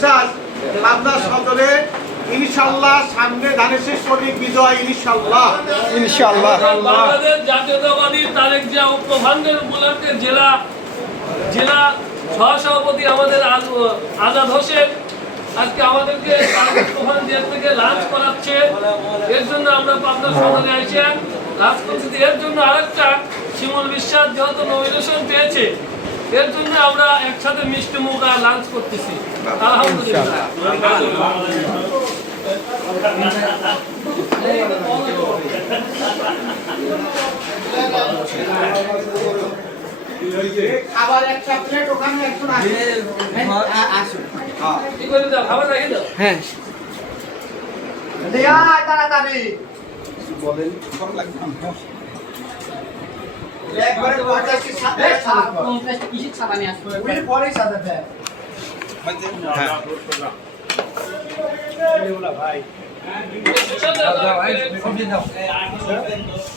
বিশ্বাস পাবনা সদরে ইনশাআল্লাহ সামনে ধানের শেষ প্রতীক বিজয় ইনশাআল্লাহ। ইনশাআল্লাহ। বাংলাদেশ জাতীয়তাবাদী তারেক জিয়া উপভান্ডের উপলক্ষে জেলা সহসভাপতি আমাদের আজাদ হোসেন আজকে আমাদেরকে উপভান জেল থেকে লাঞ্চ করাচ্ছে। এর জন্য আমরা পাবনা সদরে এসে লাঞ্চ করছি। এর জন্য আরেকটা শিমুল বিশ্বাস যেহেতু নমিনেশন পেয়েছে, এর জন্য আমরা একসাথে মিষ্টি মুখ আর লাঞ্চ করতেছি। আলহামদুলিল্লাহ। খাবার একটা প্লেট ওখানে একজন আসুন। কি করে দাও, খাবার রাখি দাও। হ্যাঁ দেয়া তাড়াতাড়ি বলেন একবারে পঁচাশি সাথে কিসের ছাতা নিয়ে আসবো? উনি পরেই সাথে দেয়। ভাই